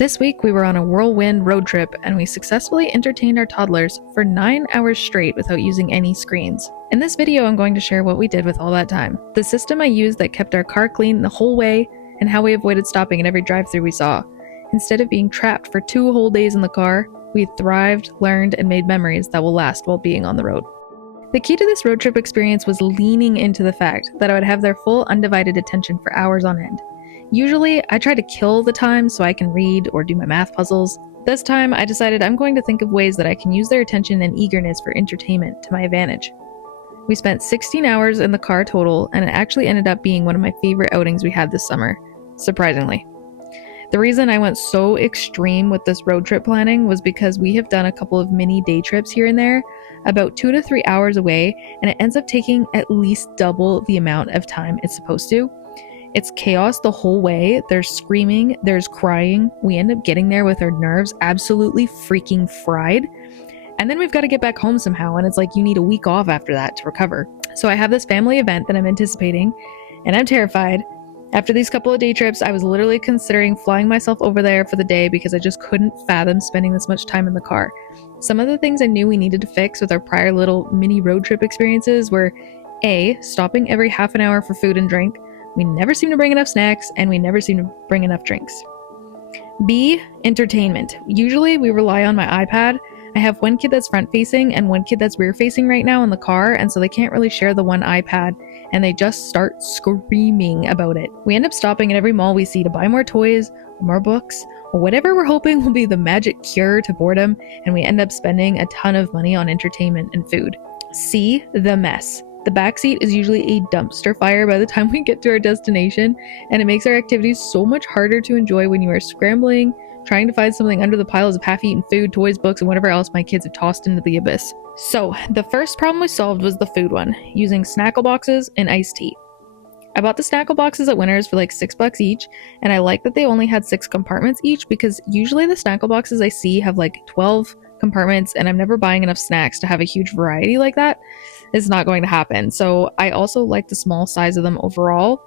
This week we were on a whirlwind road trip and we successfully entertained our toddlers for 9 hours straight without using any screens. In this video I'm going to share what we did with all that time, the system I used that kept our car clean the whole way, and how we avoided stopping at every drive-thru we saw. Instead of being trapped for 2 whole days in the car, we thrived, learned, and made memories that will last while being on the road. The key to this road trip experience was leaning into the fact that I would have their full undivided attention for hours on end. Usually, I try to kill the time so I can read or do my math puzzles. This time, I decided I'm going to think of ways that I can use their attention and eagerness for entertainment to my advantage. We spent 16 hours in the car total, and it actually ended up being one of my favorite outings we had this summer, surprisingly. The reason I went so extreme with this road trip planning was because we have done a couple of mini day trips here and there, about 2 to 3 hours away, and it ends up taking at least double the amount of time it's supposed to. It's chaos the whole way. There's screaming, there's crying. We end up getting there with our nerves absolutely freaking fried. And then we've got to get back home somehow, and it's like you need a week off after that to recover. So I have this family event that I'm anticipating, and I'm terrified. After these couple of day trips, I was literally considering flying myself over there for the day because I just couldn't fathom spending this much time in the car. Some of the things I knew we needed to fix with our prior little mini road trip experiences were A, stopping every half an hour for food and drink. We never seem to bring enough snacks, and we never seem to bring enough drinks. B, entertainment. Usually we rely on my iPad. I have one kid that's front-facing and one kid that's rear-facing right now in the car, and so they can't really share the one iPad, and they just start screaming about it. We end up stopping at every mall we see to buy more toys, or more books, or whatever we're hoping will be the magic cure to boredom, and we end up spending a ton of money on entertainment and food. C, the mess. The backseat is usually a dumpster fire by the time we get to our destination, and it makes our activities so much harder to enjoy when you are scrambling, trying to find something under the piles of half-eaten food, toys, books, and whatever else my kids have tossed into the abyss. So, the first problem we solved was the food one, using Snackle boxes and iced tea. I bought the Snackle boxes at Winners for like $6 each, and I like that they only had 6 compartments each because usually the Snackle boxes I see have like 12 compartments, and I'm never buying enough snacks to have a huge variety like that. It's not going to happen. So I also like the small size of them overall.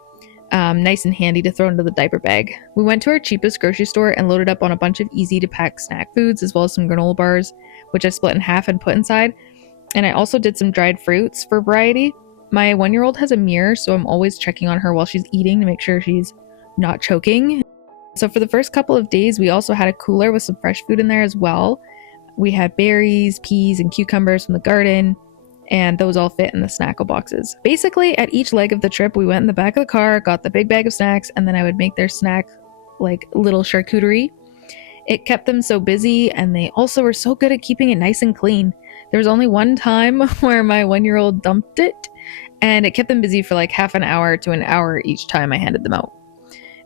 Nice and handy to throw into the diaper bag. We went to our cheapest grocery store and loaded up on a bunch of easy to pack snack foods, as well as some granola bars, which I split in half and put inside. And I also did some dried fruits for variety. My 1-year-old has a mirror, so I'm always checking on her while she's eating to make sure she's not choking. So for the first couple of days, we also had a cooler with some fresh food in there as well. We had berries, peas, and cucumbers from the garden, and those all fit in the Snackle boxes. Basically, at each leg of the trip, we went in the back of the car, got the big bag of snacks, and then I would make their snack like little charcuterie. It kept them so busy, and they also were so good at keeping it nice and clean. There was only one time where my 1-year-old dumped it, and it kept them busy for like half an hour to an hour each time I handed them out.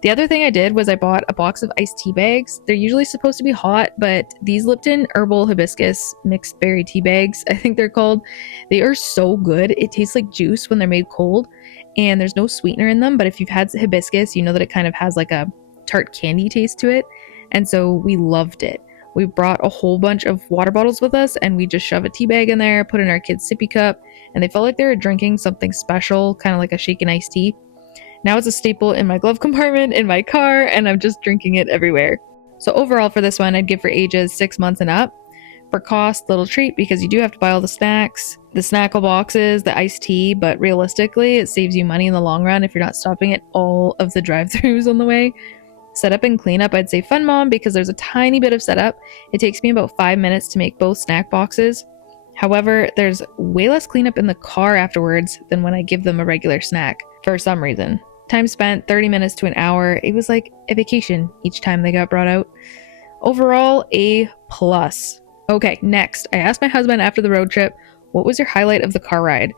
The other thing I did was I bought a box of iced tea bags. They're usually supposed to be hot, but these Lipton herbal hibiscus mixed berry tea bags, I think they're called, they are so good. It tastes like juice when they're made cold, and there's no sweetener in them, but if you've had hibiscus, you know that it kind of has like a tart candy taste to it, and so we loved it. We brought a whole bunch of water bottles with us, and we just shove a tea bag in there, put in our kids' sippy cup, and they felt like they were drinking something special, kind of like a shaken iced tea. Now it's a staple in my glove compartment, in my car, and I'm just drinking it everywhere. So overall for this one, I'd give for ages 6 months and up. For cost, little treat because you do have to buy all the snacks, the Snackle boxes, the iced tea, but realistically, it saves you money in the long run if you're not stopping at all of the drive-thrus on the way. Setup and cleanup, I'd say fun mom because there's a tiny bit of setup. It takes me about 5 minutes to make both snack boxes. However, there's way less cleanup in the car afterwards than when I give them a regular snack, for some reason. Time spent 30 minutes to an hour. It was like a vacation each time they got brought out. Overall, A+. Okay, next, I asked my husband after the road trip, what was your highlight of the car ride?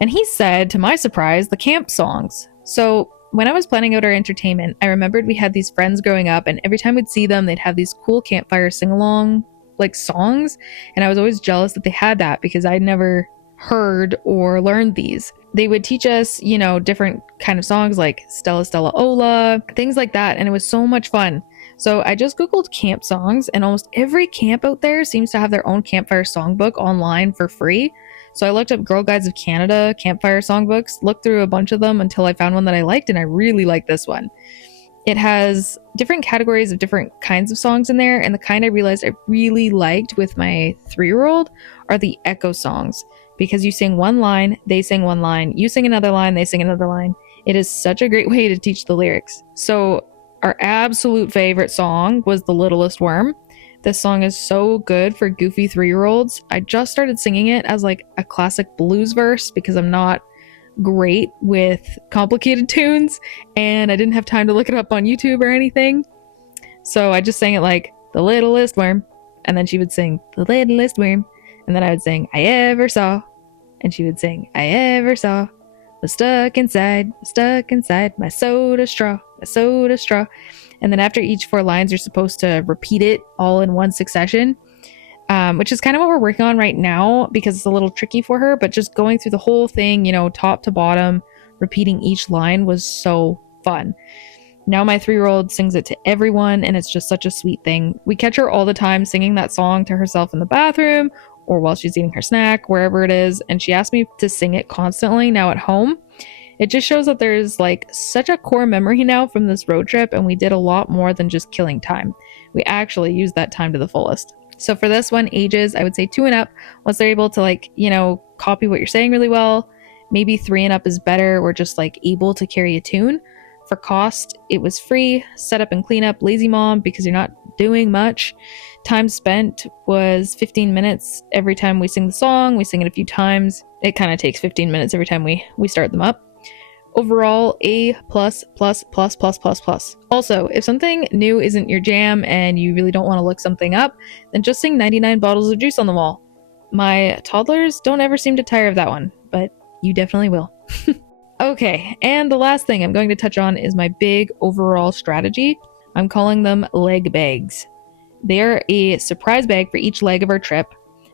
And he said, to my surprise, the camp songs. So when I was planning out our entertainment, I remembered we had these friends growing up, and every time we'd see them, they'd have these cool campfire sing-along like songs, and I was always jealous that they had that because I'd never heard or learned these. They would teach us, you know, different kind of songs like Stella Stella Ola, things like that, and it was so much fun. So I just googled camp songs, and almost every camp out there seems to have their own campfire songbook online for free. So I looked up Girl Guides of Canada campfire songbooks, looked through a bunch of them until I found one that I liked, and I really liked this one. It has different categories of different kinds of songs in there, and the kind I realized I really liked with my 3-year-old are the echo songs, because you sing one line, they sing one line, you sing another line, they sing another line. It is such a great way to teach the lyrics. So our absolute favorite song was The Littlest Worm. This song is so good for goofy 3-year-olds. I just started singing it as like a classic blues verse because I'm not great with complicated tunes and I didn't have time to look it up on YouTube or anything. So I just sang it like the littlest worm, and then she would sing the littlest worm, and then I would sing I ever saw, and she would sing I ever saw was stuck inside my soda straw, and then after each 4 lines you're supposed to repeat it all in one succession. Which is kind of what we're working on right now because it's a little tricky for her, but just going through the whole thing, you know, top to bottom, repeating each line was so fun. Now my 3-year-old sings it to everyone, and it's just such a sweet thing. We catch her all the time singing that song to herself in the bathroom or while she's eating her snack, wherever it is, and she asked me to sing it constantly now at home. It just shows that there's like such a core memory now from this road trip, and we did a lot more than just killing time. We actually used that time to the fullest. So for this one, ages, I would say 2 and up, once they're able to like, you know, copy what you're saying really well. Maybe 3 and up is better, or just like able to carry a tune. For cost, it was free, setup and cleanup, lazy mom, because you're not doing much. Time spent was 15 minutes every time we sing the song. We sing it a few times. It kind of takes 15 minutes every time we start them up. Overall, A+++++++. Also, if something new isn't your jam and you really don't want to look something up, then just sing 99 bottles of juice on the wall. My toddlers don't ever seem to tire of that one, but you definitely will. Okay, and the last thing I'm going to touch on is my big overall strategy. I'm calling them leg bags. They are a surprise bag for each leg of our trip.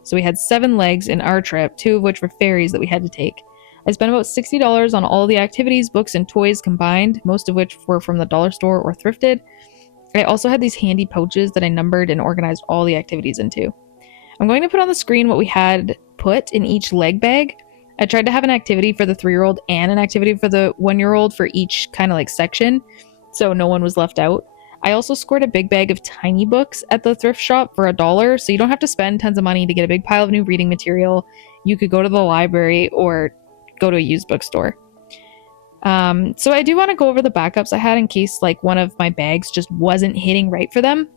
So we had 7 legs in our trip, 2 of which were ferries that we had to take. I spent about $60 on all the activities, books, and toys combined, most of which were from the dollar store or thrifted. I also had these handy pouches that I numbered and organized all the activities into. I'm going to put on the screen what we had put in each leg bag. I tried to have an activity for the 3-year-old and an activity for the 1-year-old for each kind of like section, so no one was left out. I also scored a big bag of tiny books at the thrift shop for $1, so you don't have to spend tons of money to get a big pile of new reading material. You could go to the library or go to a used bookstore. So I do want to go over the backups I had in case like one of my bags just wasn't hitting right for them.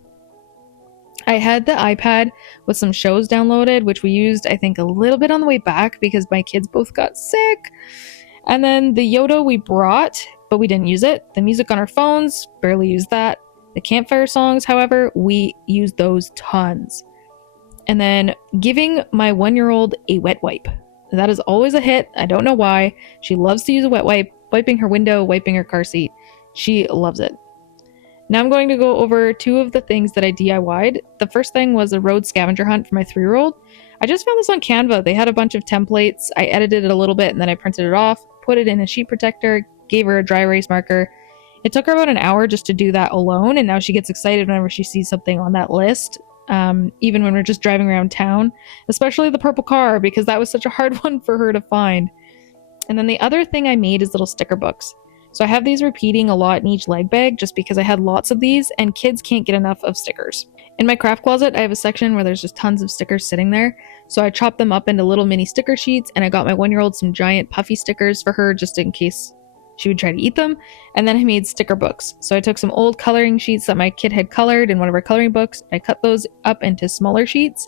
I had the iPad with some shows downloaded, which we used I think a little bit on the way back because my kids both got sick. And then the Yoda we brought, but we didn't use it. The music on our phones, barely used that. The campfire songs, however, we used those tons. And then giving my 1-year-old a wet wipe. That is always a hit. I don't know why. She loves to use a wet wipe, wiping her window, wiping her car seat. She loves it. Now I'm going to go over 2 of the things that I DIY'd. The first thing was a road scavenger hunt for my 3-year-old. I just found this on Canva. They had a bunch of templates. I edited it a little bit and then I printed it off, put it in a sheet protector, gave her a dry erase marker. It took her about an hour just to do that alone, and now she gets excited whenever she sees something on that list. Even when we're just driving around town, especially the purple car, because that was such a hard one for her to find. And then the other thing I made is little sticker books. So I have these repeating a lot in each leg bag just because I had lots of these and kids can't get enough of stickers. In my craft closet, I have a section where there's just tons of stickers sitting there. So I chopped them up into little mini sticker sheets, and I got my 1-year-old some giant puffy stickers for her just in case she would try to eat them. And then I made sticker books. So I took some old coloring sheets that my kid had colored in one of her coloring books. I cut those up into smaller sheets.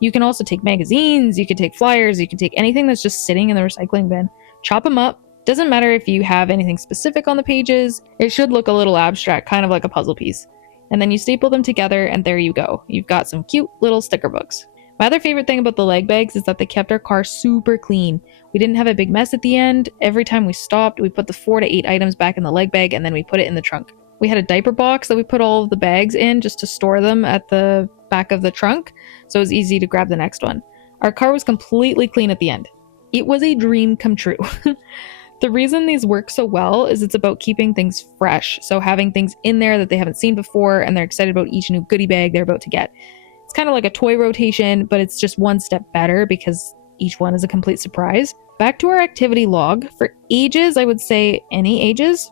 You can also take magazines, you can take flyers, you can take anything that's just sitting in the recycling bin. Chop them up. Doesn't matter if you have anything specific on the pages. It should look a little abstract, kind of like a puzzle piece. And then you staple them together and there you go. You've got some cute little sticker books. My other favorite thing about the leg bags is that they kept our car super clean. We didn't have a big mess at the end. Every time we stopped, we put the 4 to 8 items back in the leg bag and then we put it in the trunk. We had a diaper box that we put all of the bags in just to store them at the back of the trunk, so it was easy to grab the next one. Our car was completely clean at the end. It was a dream come true. The reason these work so well is it's about keeping things fresh, so having things in there that they haven't seen before and they're excited about each new goodie bag they're about to get. It's kind of like a toy rotation, but it's just one step better because each one is a complete surprise. Back to our activity log. For ages, I would say any ages.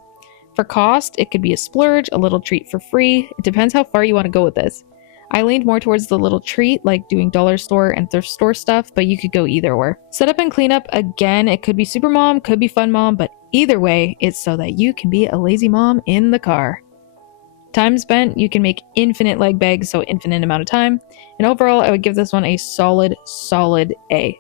For cost, it could be a splurge, a little treat for free. It depends how far you want to go with this. I leaned more towards the little treat, like doing dollar store and thrift store stuff, but you could go either or. Setup and cleanup, again, it could be super mom, could be fun mom, but either way, it's so that you can be a lazy mom in the car. Time spent, you can make infinite leg bags, so infinite amount of time. And overall, I would give this one a solid A.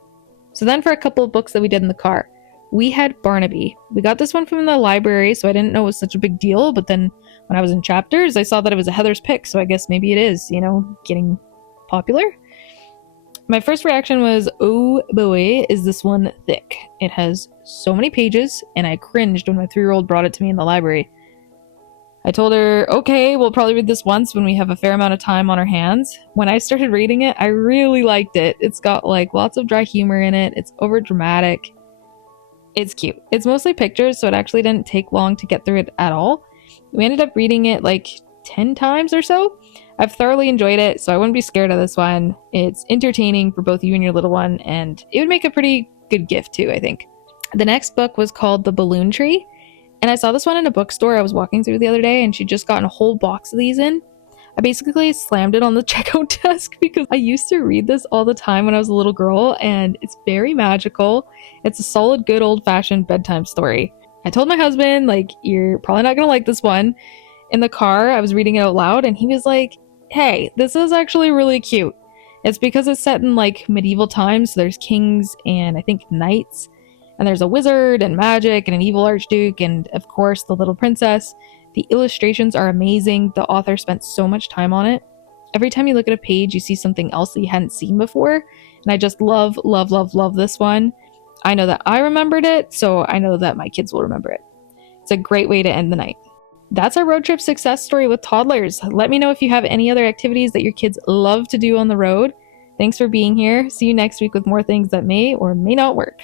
So then for a couple of books that we did in the car, we had Barnaby. We got this one from the library, so I didn't know it was such a big deal, but then when I was in chapters, I saw that it was a Heather's pick, so I guess maybe it is, getting popular. My first reaction was, oh boy, is this one thick. It has so many pages, and I cringed when my 3-year-old brought it to me in the library. I told her, okay, we'll probably read this once when we have a fair amount of time on our hands. When I started reading it, I really liked it. It's got lots of dry humor in it. It's over dramatic. It's cute. It's mostly pictures, so it actually didn't take long to get through it at all. We ended up reading it 10 times or so. I've thoroughly enjoyed it, so I wouldn't be scared of this one. It's entertaining for both you and your little one, and it would make a pretty good gift too, I think. The next book was called The Balloon Tree. And I saw this one in a bookstore I was walking through the other day, and she'd just gotten a whole box of these in. I basically slammed it on the checkout desk because I used to read this all the time when I was a little girl, and it's very magical. It's a solid, good old-fashioned bedtime story. I told my husband, you're probably not gonna like this one. In the car, I was reading it out loud, and he was like, hey, this is actually really cute. It's because it's set in medieval times, so there's kings and I think knights. And there's a wizard and magic and an evil archduke and, of course, the little princess. The illustrations are amazing. The author spent so much time on it. Every time you look at a page, you see something else that you hadn't seen before. And I just love this one. I know that I remembered it, so I know that my kids will remember it. It's a great way to end the night. That's our road trip success story with toddlers. Let me know if you have any other activities that your kids love to do on the road. Thanks for being here. See you next week with more things that may or may not work.